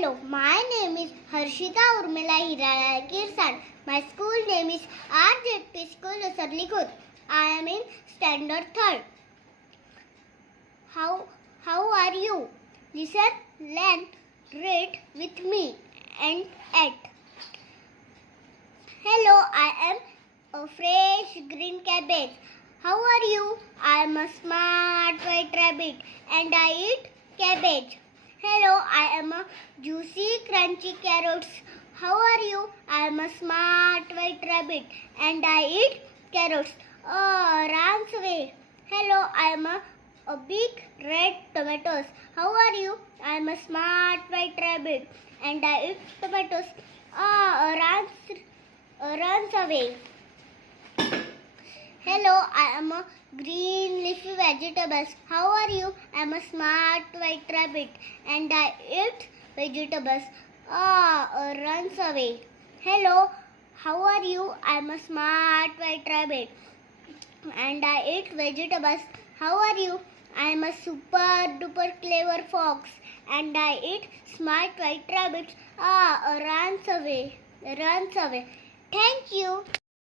Hello, my name is Harshita Urmila Hirala Kirsan. My school name is RZP School Sarlikut. I am in standard 3rd. How are you? Listen, learn, read with me and act. Hello, I am a fresh green cabbage. How are you? I am a smart white rabbit and I eat cabbage. Hello, I am a juicy crunchy carrots. How are you? I am a smart white rabbit and I eat carrots. Oh, runs away. Hello, I am a big red tomatoes. How are you? I am a smart white rabbit and I eat tomatoes. Oh, runs away. Hello, I am a green leafy vegetables. How are you? I am a smart white rabbit and I eat vegetables. Runs away. Hello, how are you? I am a smart white rabbit and I eat vegetables. How are you? I am a super duper clever fox and I eat smart white rabbits. Runs away. Thank you.